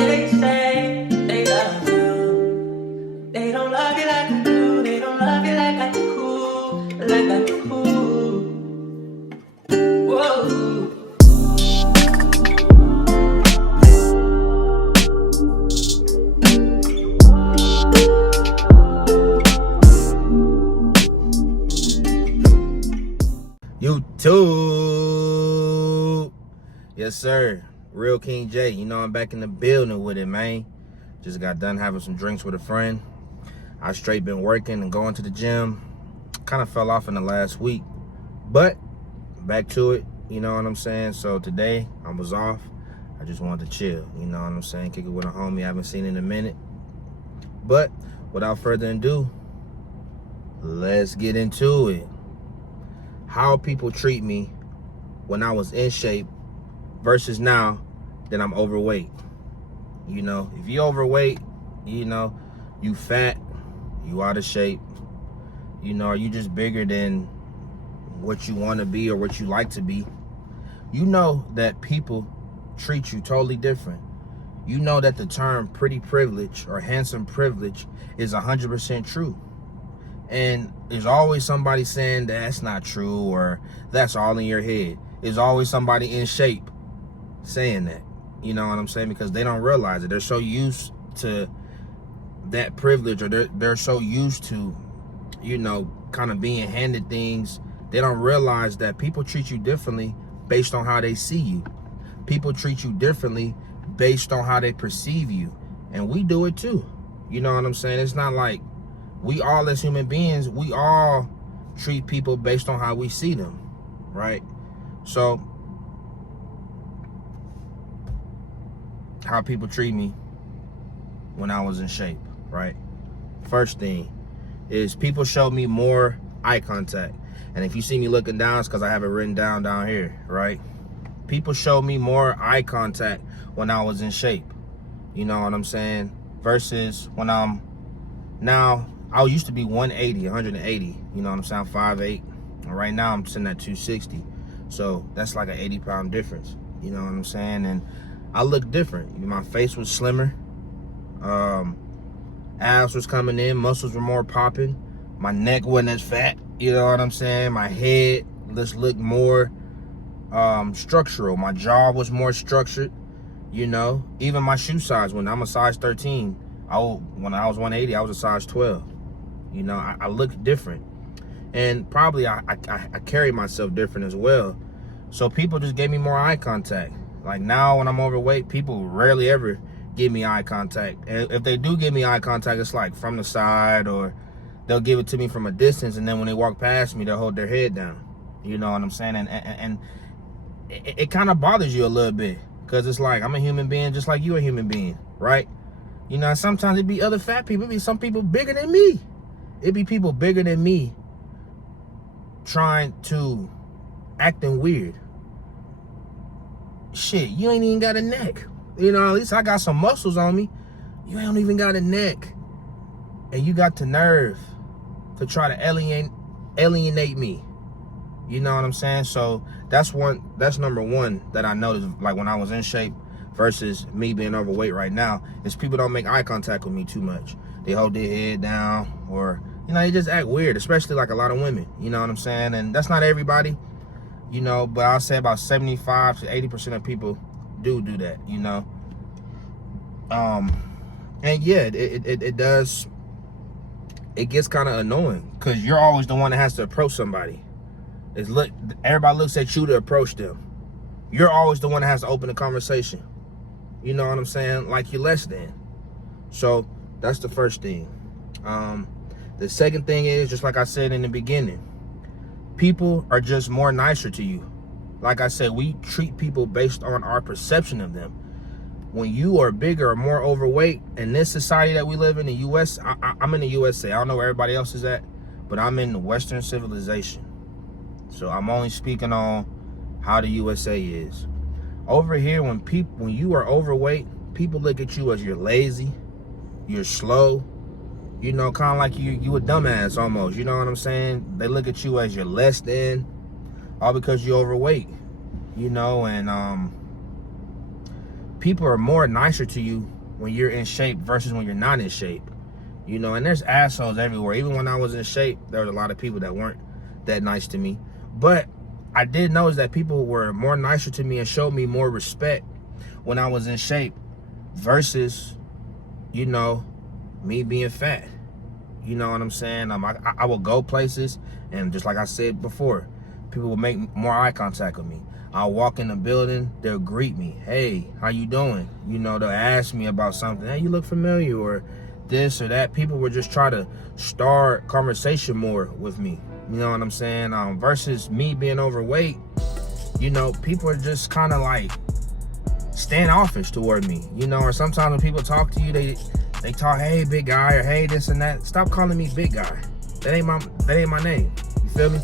They say they love you. They don't love you like I do. They don't love you like I do. Like I do. Whoa. YouTube. Yes, sir. Real King Jay. You know I'm back in the building with it, man. Just got done having some drinks with a friend. I straight been working and going to the gym. Kind of fell off in the last week, but back to it. You know what I'm saying? So today I was off. I just wanted to chill. You know what I'm saying? Kick it with a homie I haven't seen in a minute. But without further ado, let's get into it. How people treat me when I was in shape versus now that I'm overweight. You know, if you overweight, you know, you fat, you out of shape, you know, are you just bigger than what you want to be or what you like to be, you know that people treat you totally different. You know that the term pretty privilege or handsome privilege is 100% true. And there's always somebody saying that's not true or that's all in your head. There's always somebody in shape saying that. You know what I'm saying? Because they don't realize it. They're so used to that privilege, or they're so used to, you know, kind of being handed things. They don't realize that people treat you differently based on how they see you. People treat you differently based on how they perceive you. And we do it too. You know what I'm saying? It's not like we all as human beings, we all treat people based on how we see them, right? So, how people treat me when I was in shape, right? First thing is people show me more eye contact. And if you see me looking down, it's because I have it written down here, right? People show me more eye contact when I was in shape. You know what I'm saying? Versus when I'm now, I used to be 180, you know what I'm saying? I'm 5'8", and right now I'm sitting at 260. So that's like an 80-pound difference, you know what I'm saying? And I look different. My face was slimmer. Abs was coming in, muscles were more popping. My neck wasn't as fat, you know what I'm saying? My head just looked more structural. My jaw was more structured, you know? Even my shoe size, when I'm a size 13, when I was 180, I was a size 12. You know, I looked different. And probably I carry myself different as well. So people just gave me more eye contact. Like now when I'm overweight, people rarely ever give me eye contact. And if they do give me eye contact, it's like from the side, or they'll give it to me from a distance. And then when they walk past me, they'll hold their head down. You know what I'm saying? And it kind of bothers you a little bit, because it's like, I'm a human being just like you a human being, right? You know, sometimes it'd be other fat people. It'd be some people bigger than me. It'd be people bigger than me trying to acting weird. Shit, you ain't even got a neck. You know, at least I got some muscles on me. You ain't even got a neck. And you got the nerve to try to alienate me. You know what I'm saying? So that's number one that I noticed, like when I was in shape versus me being overweight right now, is people don't make eye contact with me too much. They hold their head down, or, you know, they just act weird, especially like a lot of women, you know what I'm saying? And that's not everybody, you know, but I'll say about 75 to 80% of people do that, you know? And yeah, it does, it gets kind of annoying, because you're always the one that has to approach somebody. Everybody looks at you to approach them. You're always the one that has to open the conversation. You know what I'm saying? Like you're less than. So that's the first thing. The second thing is, just like I said in the beginning, people are just more nicer to you. Like I said, we treat people based on our perception of them. When you are bigger or more overweight in this society that we live in the US, I'm in the USA. I don't know where everybody else is at, but I'm in the Western civilization. So I'm only speaking on how the USA is. Over here, when you are overweight, people look at you as you're lazy, you're slow, you know, kind of like you a dumbass almost, you know what I'm saying? They look at you as you're less than, all because you're overweight, you know. And people are more nicer to you when you're in shape versus when you're not in shape. You know, and there's assholes everywhere. Even when I was in shape, there was a lot of people that weren't that nice to me. But I did notice that people were more nicer to me and showed me more respect when I was in shape versus, you know, me being fat. You know what I'm saying? I will go places, and just like I said before, people will make more eye contact with me. I'll walk in the building, they'll greet me. Hey, how you doing? You know, they'll ask me about something. Hey, you look familiar, or this or that. People would just try to start conversation more with me. You know what I'm saying? Versus me being overweight, you know, people are just kind of like standoffish toward me. You know, or sometimes when people talk to you, they talk, hey, big guy, or hey, this and that. Stop calling me big guy. That ain't my name. You feel me?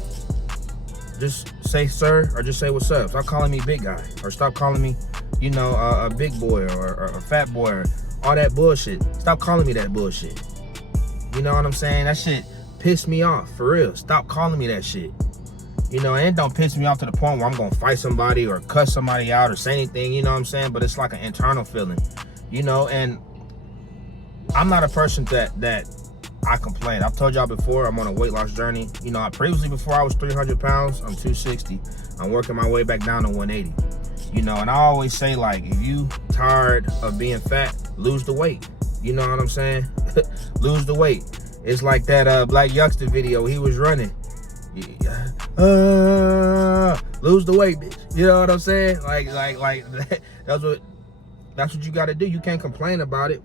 Just say sir, or just say what's up. Stop calling me big guy, or stop calling me, you know, a big boy or a fat boy, or all that bullshit. Stop calling me that bullshit. You know what I'm saying? That shit pissed me off, for real. Stop calling me that shit. You know, and it don't piss me off to the point where I'm gonna fight somebody or cuss somebody out or say anything, you know what I'm saying? But it's like an internal feeling, you know. And I'm not a person that I complain. I've told y'all before, I'm on a weight loss journey. You know, previously, before I was 300 pounds, I'm 260. I'm working my way back down to 180. You know, and I always say, like, if you tired of being fat, lose the weight. You know what I'm saying? Lose the weight. It's like that Black Youngster video. He was running. Lose the weight, bitch. You know what I'm saying? Like that's what you got to do. You can't complain about it,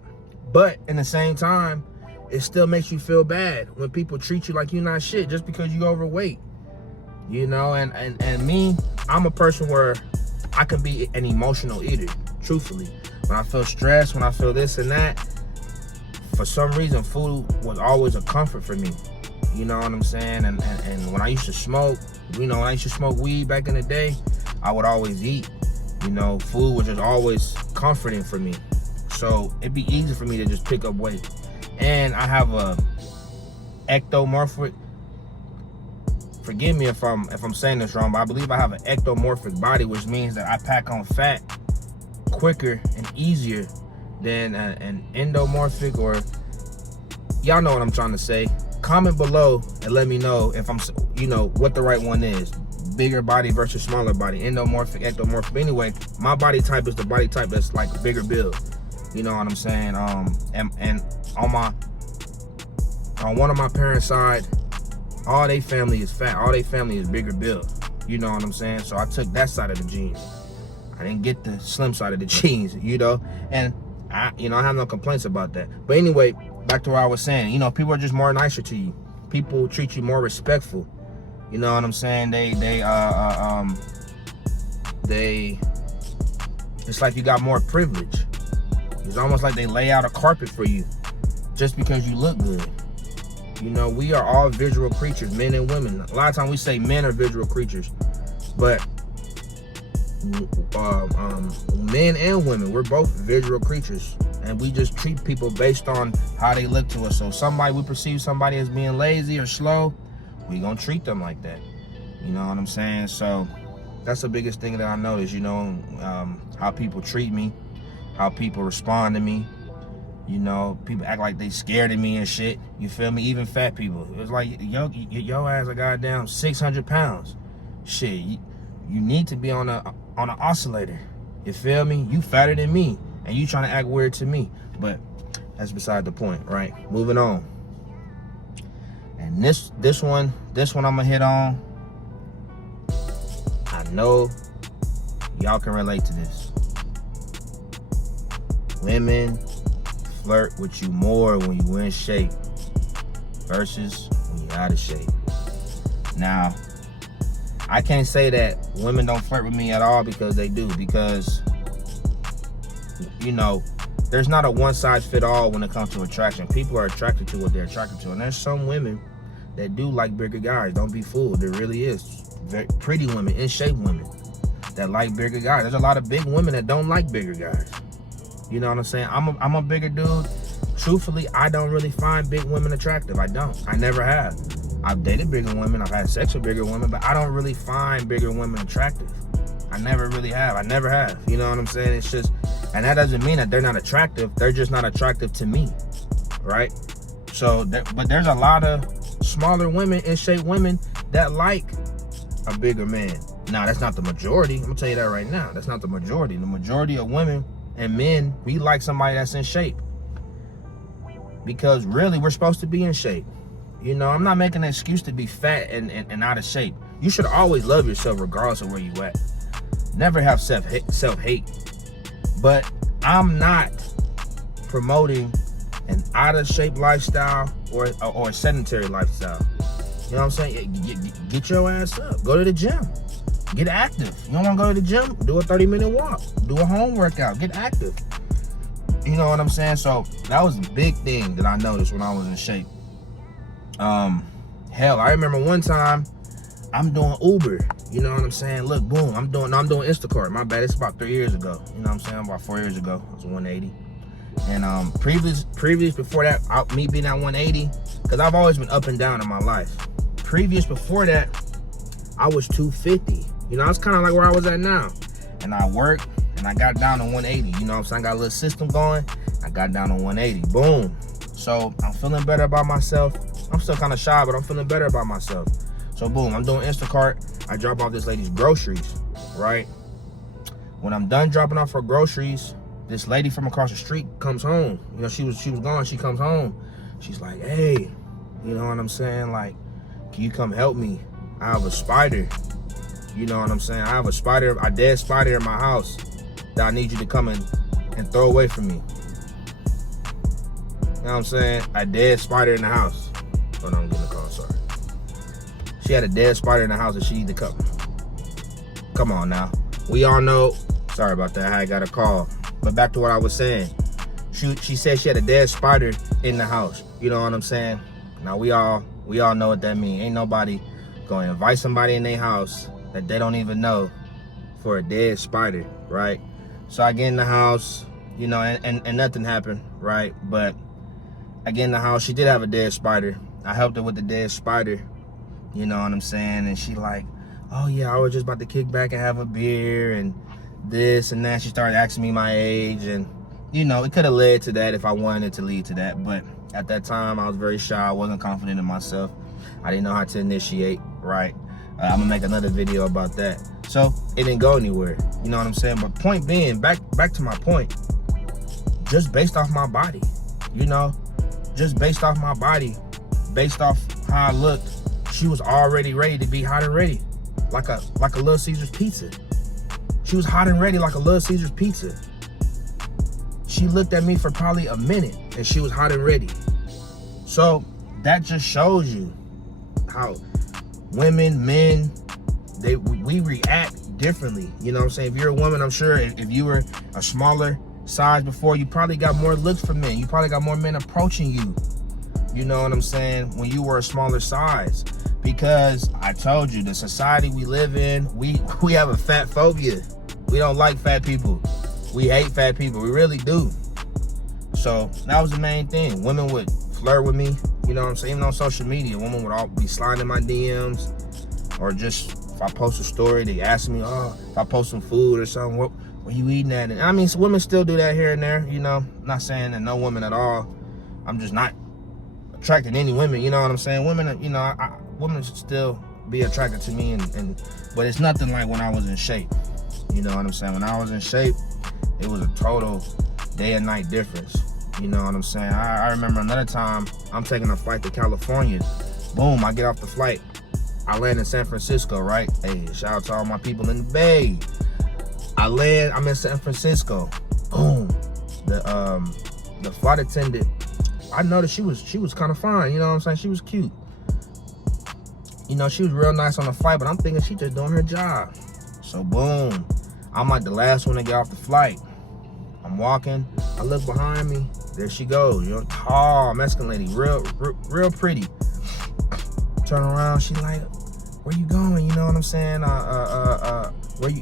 but in the same time, it still makes you feel bad when people treat you like you're not shit just because you overweight. You know, and me, I'm a person where I can be an emotional eater, truthfully. When I feel stressed, when I feel this and that, for some reason, food was always a comfort for me. You know what I'm saying? And when I used to smoke, you know, when I used to smoke weed back in the day, I would always eat. You know, food was just always comforting for me. So it'd be easy for me to just pick up weight. And I have a ectomorphic, forgive me if I'm saying this wrong, but I believe I have an ectomorphic body, which means that I pack on fat quicker and easier than an endomorphic, or y'all know what I'm trying to say. Comment below and let me know if I'm, you know, what the right one is. Bigger body versus smaller body, endomorphic, ectomorphic. Anyway, my body type is the body type that's like a bigger build. You know what I'm saying? And on one of my parents' side, all they family is fat. All they family is bigger build. You know what I'm saying? So I took that side of the genes. I didn't get the slim side of the genes, you know? And I have no complaints about that. But anyway, back to what I was saying. You know, people are just more nicer to you. People treat you more respectful. You know what I'm saying? They it's like you got more privilege. It's almost like they lay out a carpet for you just because you look good. You know, we are all visual creatures, men and women. A lot of times we say men are visual creatures, but men and women, we're both visual creatures, and we just treat people based on how they look to us. So we perceive somebody as being lazy or slow, we gonna treat them like that. You know what I'm saying? So that's the biggest thing that I noticed, you know, how people treat me, how people respond to me. You know, people act like they scared of me and shit. You feel me? Even fat people. It was like, yo ass a goddamn 600 pounds. Shit, you need to be on an oscillator. You feel me? You fatter than me, and you trying to act weird to me. But that's beside the point, right? Moving on. And this one I'm gonna hit on. I know y'all can relate to this. Women flirt with you more when you in shape versus when you're out of shape. Now, I can't say that women don't flirt with me at all, because they do. Because, you know, there's not a one size fit all when it comes to attraction. People are attracted to what they're attracted to. And there's some women that do like bigger guys. Don't be fooled. There really is. Very pretty women, in shape women that like bigger guys. There's a lot of big women that don't like bigger guys. You know what I'm saying? I'm a bigger dude. Truthfully, I don't really find big women attractive. I don't. I never have. I've dated bigger women. I've had sex with bigger women, but I don't really find bigger women attractive. I never really have. I never have. You know what I'm saying? It's just, And that doesn't mean that they're not attractive. They're just not attractive to me, right? So, but there's a lot of smaller women, in shape women, that like a bigger man. Now, that's not the majority. I'm gonna tell you that right now. That's not the majority. The majority of women and men, we like somebody that's in shape. Because really, we're supposed to be in shape. You know, I'm not making an excuse to be fat and out of shape. You should always love yourself regardless of where you at. Never have self-hate. But I'm not promoting an out-of-shape lifestyle or a sedentary lifestyle. You know what I'm saying? Get your ass up. Go to the gym. Get active. You don't want to go to the gym? Do a 30-minute walk. Do a home workout. Get active. You know what I'm saying? So that was a big thing that I noticed when I was in shape. Hell, I remember one time I'm doing Uber. You know what I'm saying? Look, boom, I'm doing Instacart. My bad, it's about 3 years ago. You know what I'm saying? About 4 years ago, I was 180. And previous before that, me being at 180, because I've always been up and down in my life. Previous before that, I was 250. You know, that's kind of like where I was at now. And I worked, and I got down to 180. You know what I'm saying? I got a little system going. I got down to 180. Boom. So I'm feeling better about myself. I'm still kind of shy, but I'm feeling better about myself. So boom, I'm doing Instacart. I drop off this lady's groceries, right? When I'm done dropping off her groceries, this lady from across the street comes home. You know, she was gone. She comes home. She's like, hey, you know what I'm saying? Like, can you come help me? I have a spider. You know what I'm saying? I have a spider, a dead spider in my house that I need you to come and throw away from me. You know what I'm saying? A dead spider in the house. Oh no, I'm getting a call, sorry. She had a dead spider in the house and she needed to come. Come on now. We all know, sorry about that, I got a call. But back to what I was saying. She said she had a dead spider in the house. You know what I'm saying? Now we all know what that means. Ain't nobody gonna invite somebody in their house that they don't even know for a dead spider, right? So I get in the house, you know, and nothing happened, right? But I get in the house, she did have a dead spider. I helped her with the dead spider, you know what I'm saying? And she like, oh yeah, I was just about to kick back and have a beer and this and that. She started asking me my age, and you know, it could have led to that if I wanted it to lead to that. But at that time, I was very shy. I wasn't confident in myself. I didn't know how to initiate, right? I'm gonna make another video about that. So it didn't go anywhere, you know what I'm saying? But point being, back to my point, just based off my body, you know, just based off my body, based off how I looked, she was already ready to be hot and ready, like a Little Caesars pizza. She was hot and ready like a Little Caesars pizza. She looked at me for probably a minute and she was hot and ready. So that just shows you how women, men, we react differently. You know what I'm saying? If you're a woman, I'm sure if you were a smaller size before, you probably got more looks from men. You probably got more men approaching you. You know what I'm saying? When you were a smaller size. Because I told you, the society we live in, we have a fat phobia. We don't like fat people. We hate fat people. We really do. So that was the main thing. Women would flirt with me. You know what I'm saying? Even on social media, women would all be sliding in my DMs. Or just, if I post a story, they ask me, oh, if I post some food or something, what you eating at? And I mean, women still do that here and there, you know. I'm not saying that no women at all. I'm just not attracting any women, you know what I'm saying? Women, you know, women should still be attracted to me, but it's nothing like when I was in shape. You know what I'm saying? When I was in shape, it was a total day and night difference. You know what I'm saying? I remember another time, I'm taking a flight to California. Boom, I get off the flight. I land in San Francisco, right? Hey, shout out to all my people in the Bay. I'm in San Francisco. Boom. The flight attendant, I noticed she was kind of fine, you know what I'm saying? She was cute. You know, she was real nice on the flight, but I'm thinking she just doing her job. So boom, I'm like the last one to get off the flight. I'm walking, I look behind me, there she goes, you know, tall Mexican lady, real pretty. Turn around, she like, where you going? You know what I'm saying? Where you,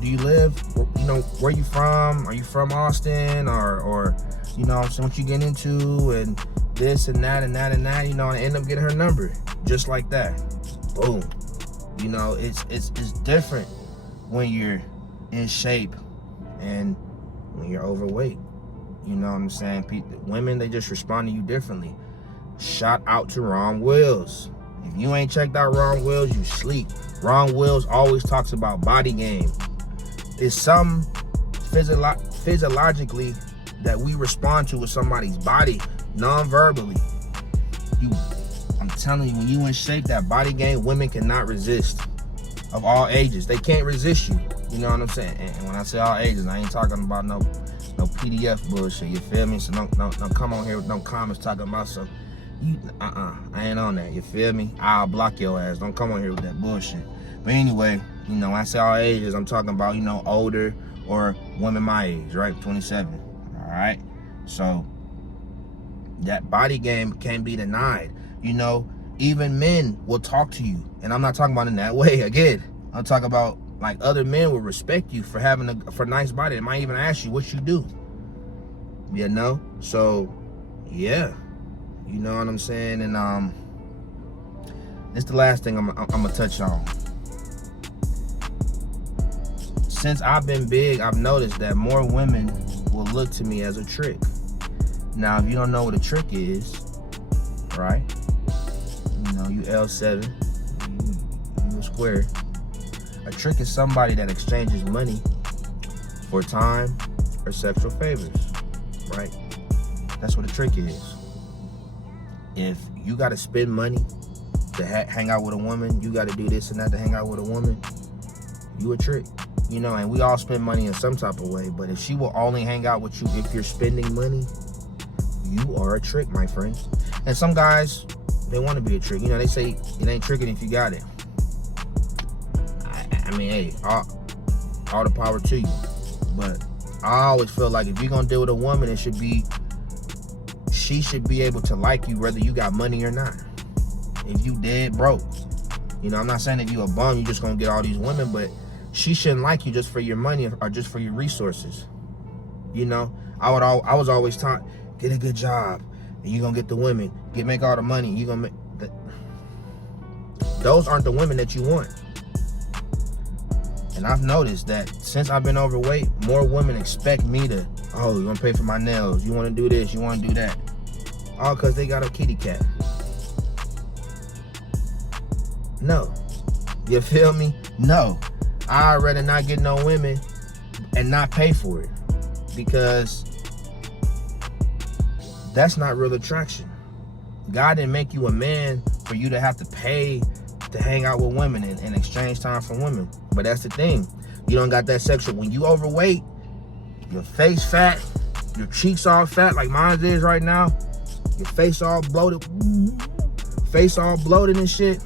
do you live? You know, where you from? Are you from Austin? Or you know what I'm saying, what you getting into? And this and that and that and that, you know, and I end up getting her number. Just like that. Boom. You know, it's different when you're in shape and when you're overweight. You know what I'm saying? Women, they just respond to you differently. Shout out to Ron Wills. If you ain't checked out Ron Wills, you sleep. Ron Wills always talks about body game. It's some physiologically that we respond to with somebody's body, non-verbally. I'm telling you, when you in shape, that body game, women cannot resist. Of all ages, they can't resist you. You know what I'm saying? And when I say all ages, I ain't talking about no PDF bullshit. You feel me? So don't come on here with no comments talking about some. I ain't on that. You feel me? I'll block your ass. Don't come on here with that bullshit. But anyway, you know, when I say all ages, I'm talking about, you know, older or women my age, right? 27. All right. So that body game can't be denied. You know, even men will talk to you, and I'm not talking about in that way. Again, I'm talking about like other men will respect you for having a nice body. They might even ask you what you do. You know, so yeah, you know what I'm saying. And it's the last thing I'm gonna touch on. Since I've been big, I've noticed that more women will look to me as a trick. Now, if you don't know what a trick is, right? You know, you L7, you a square. A trick is somebody that exchanges money for time or sexual favors, right? That's what a trick is. If you got to spend money to hang out with a woman, you got to do this and that to hang out with a woman, you a trick. You know, and we all spend money in some type of way, but if she will only hang out with you if you're spending money, you are a trick, my friend. And some guys, they want to be a trick. You know, they say it ain't tricking if you got it. I mean, hey, all the power to you. But I always feel like if you're going to deal with a woman, she should be able to like you whether you got money or not. If you dead broke. You know, I'm not saying if you a bum, you just going to get all these women, but she shouldn't like you just for your money or just for your resources. You know, I was always taught, get a good job and you're going to get the women. Make all the money. You're going to make those aren't the women that you want. And I've noticed that since I've been overweight, more women expect me to, oh, you want to pay for my nails. You want to do this. You want to do that. All because they got a kitty cat. No. You feel me? No. I'd rather not get no women and not pay for it, because that's not real attraction. God didn't make you a man for you to have to pay to hang out with women and exchange time for women. But that's the thing. You don't got that sexual. When you overweight, your face fat, your cheeks all fat like mine is right now, your face all bloated and shit,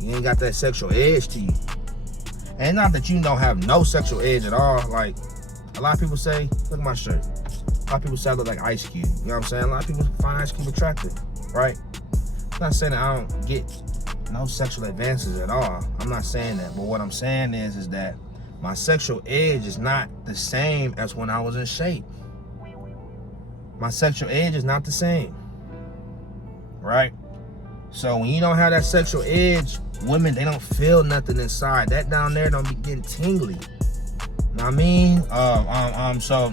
you ain't got that sexual edge to you. And not that you don't have no sexual edge at all. Like, a lot of people say, look at my shirt. A lot of people say I look like Ice Cube. You know what I'm saying? A lot of people find Ice Cube attractive, right? I'm not saying that I don't get no sexual advances at all. I'm not saying that. But what I'm saying is that my sexual edge is not the same as when I was in shape. My sexual edge is not the same, right? So when you don't have that sexual edge, women, they don't feel nothing inside. That down there don't be getting tingly. You know what I mean? So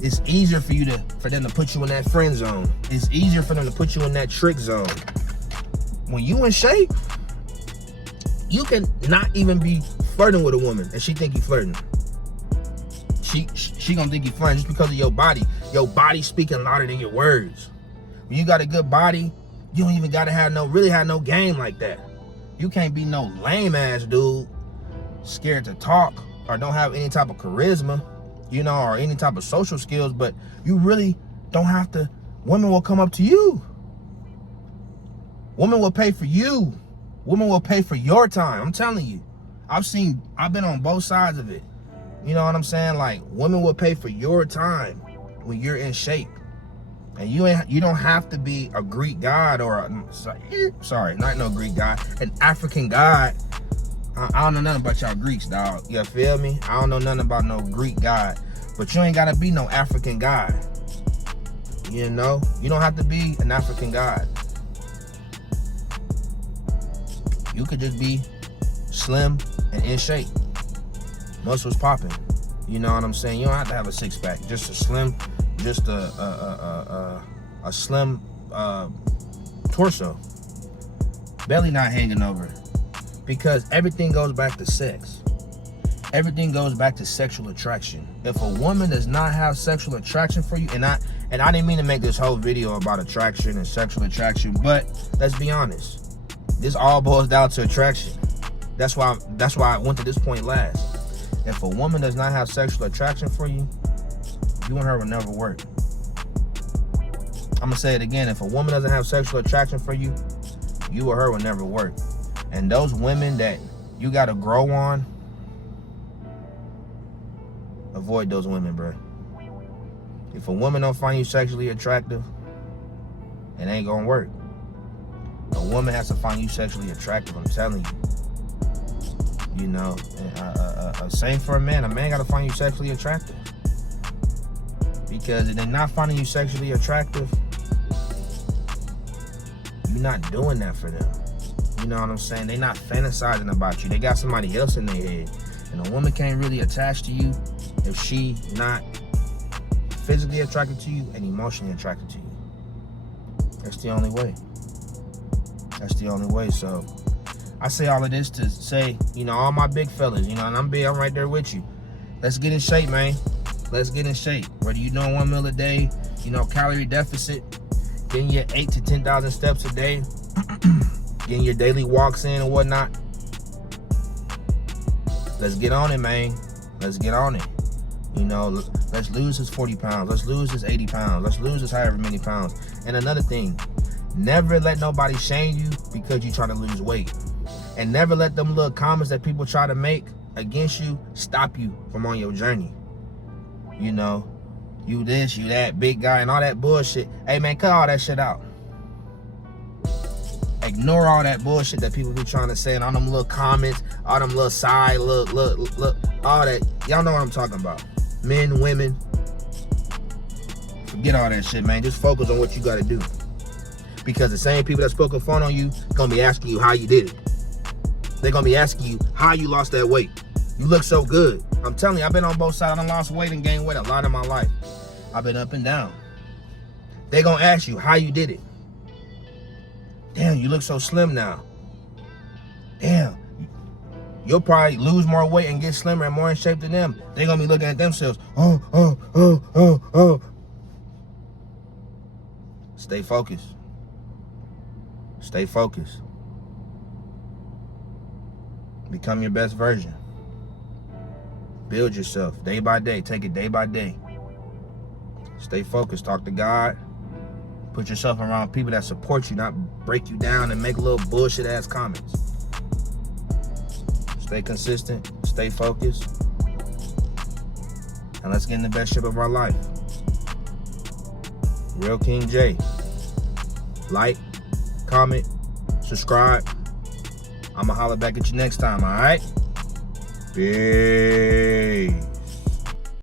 it's easier for them to put you in that friend zone. It's easier for them to put you in that trick zone. When you in shape, you can not even be flirting with a woman and she think you flirting. She gonna think you flirting just because of your body. Your body speaking louder than your words. When you got a good body, you don't even gotta have no game like that. You can't be no lame ass dude, scared to talk or don't have any type of charisma, you know, or any type of social skills, but you really don't have to. Women will come up to you. Women will pay for you. Women will pay for your time. I'm telling you. I've been on both sides of it. You know what I'm saying? Like, women will pay for your time when you're in shape. And you don't have to be a Greek god or not no Greek god, an African god. I don't know nothing about y'all Greeks, dog. You feel me? I don't know nothing about no Greek god. But you ain't gotta be no African god. You know? You don't have to be an African god. You could just be slim and in shape. Muscles popping. You know what I'm saying? You don't have to have a six-pack. Just a slim, just a slim torso. Belly not hanging over. Because everything goes back to sex. Everything goes back to sexual attraction. If a woman does not have sexual attraction for you, and I didn't mean to make this whole video about attraction and sexual attraction, but let's be honest. This all boils down to attraction. That's why I went to this point last. If a woman does not have sexual attraction for you, you and her will never work. I'm gonna say it again. If a woman doesn't have sexual attraction for you, you or her will never work. And those women that you gotta grow on, avoid those women, bro. If a woman don't find you sexually attractive, it ain't gonna work. A woman has to find you sexually attractive, I'm telling you. You know, same for a man. A man gotta find you sexually attractive. Because if they're not finding you sexually attractive, you're not doing that for them. You know what I'm saying? They're not fantasizing about you. They got somebody else in their head. And a woman can't really attach to you if she not physically attracted to you and emotionally attracted to you. That's the only way. That's the only way. So I say all of this to say, you know, all my big fellas, you know, and I'm right there with you. Let's get in shape, man. Let's get in shape. Whether you're doing 1 meal a day, you know, calorie deficit, getting your 8,000 to 10,000 steps a day, getting your daily walks in and whatnot. Let's get on it, man. Let's get on it. You know, let's lose this 40 pounds. Let's lose this 80 pounds. Let's lose this however many pounds. And another thing, never let nobody shame you because you're trying to lose weight. And never let them little comments that people try to make against you stop you from on your journey. You know, you this, you that, big guy, and all that bullshit. Hey, man, cut all that shit out. Ignore all that bullshit that people be trying to say and all them little comments, all them little side, look, all that. Y'all know what I'm talking about. Men, women. Forget all that shit, man. Just focus on what you got to do. Because the same people that spoke fun on you going to be asking you how you did it. They're going to be asking you how you lost that weight. You look so good. I'm telling you, I've been on both sides. I done lost weight and gained weight a lot in my life. I've been up and down. They're going to ask you how you did it. Damn, you look so slim now. Damn. You'll probably lose more weight and get slimmer and more in shape than them. They're going to be looking at themselves. Oh. Stay focused. Stay focused. Become your best version. Build yourself day by day. Take it day by day. Stay focused. Talk to God. Put yourself around people that support you, not break you down and make little bullshit ass comments. Stay consistent. Stay focused. And let's get in the best shape of our life. Real King Jayy. Like, comment, subscribe. I'ma holler back at you next time, alright? Peace.